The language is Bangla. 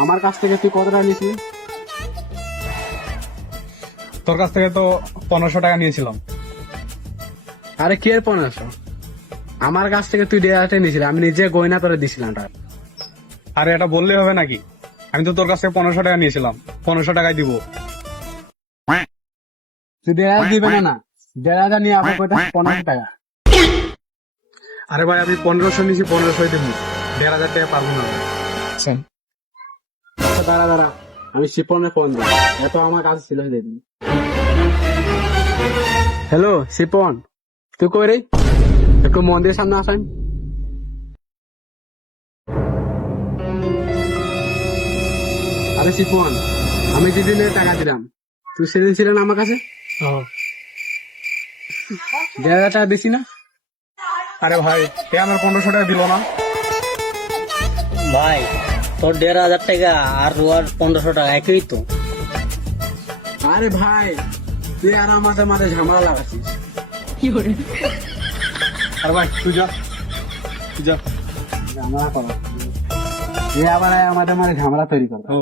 আমার কাছ থেকে তুই কত টাকা নিয়েছিলি? তোর কাছ থেকে তো 1500 টাকা নিয়েছিলাম। আরে কি এর 1500? আমার কাছ থেকে তুই 1,500 টাকা নিয়েছিলি, আমি নিজে গয়না করে দিছিলাম টাকা। আরে এটা বললেই হবে নাকি? আমি তো তোর কাছ থেকে 1500 টাকা নিয়েছিলাম, 1500 টাকায় দিব। তুই 1,500 দিবে না? না 1,500 নিয়ে আবার কয়টা 1500 টাকা। আরে ভাই আমি 1500 নিয়েছি, 1500 দিব, 1500 টাকা পারবো না। আচ্ছা, দাঁড়া দাঁড়া, আমি শিপনে ফোন দিই, এত আমার কাছে ছিল সেদিন। হ্যালো শিপন, তুই কই রে? একটু মন্দিরের সামনে আসেন। আরে শিপন, আমি যেদিন টাকা দিলাম, তুই সেদিন ছিলেন আমার কাছে, 1,500 টাকা দিছি না? আরে ভাই এ আমার 1500 টাকা দিল না। ভাই তোর 1,500 টাকা আর ওর 1500 টাকা একই তো। আরে ভাই তুই আর আমাদের মাঝে ঝামেলা লাগাচ্ছিস। আরে ভাই তুই যা, তুই যা। ঝামেলা করা, এ আবার আমাদের মাঝে ঝামেলা তৈরি করবে। ও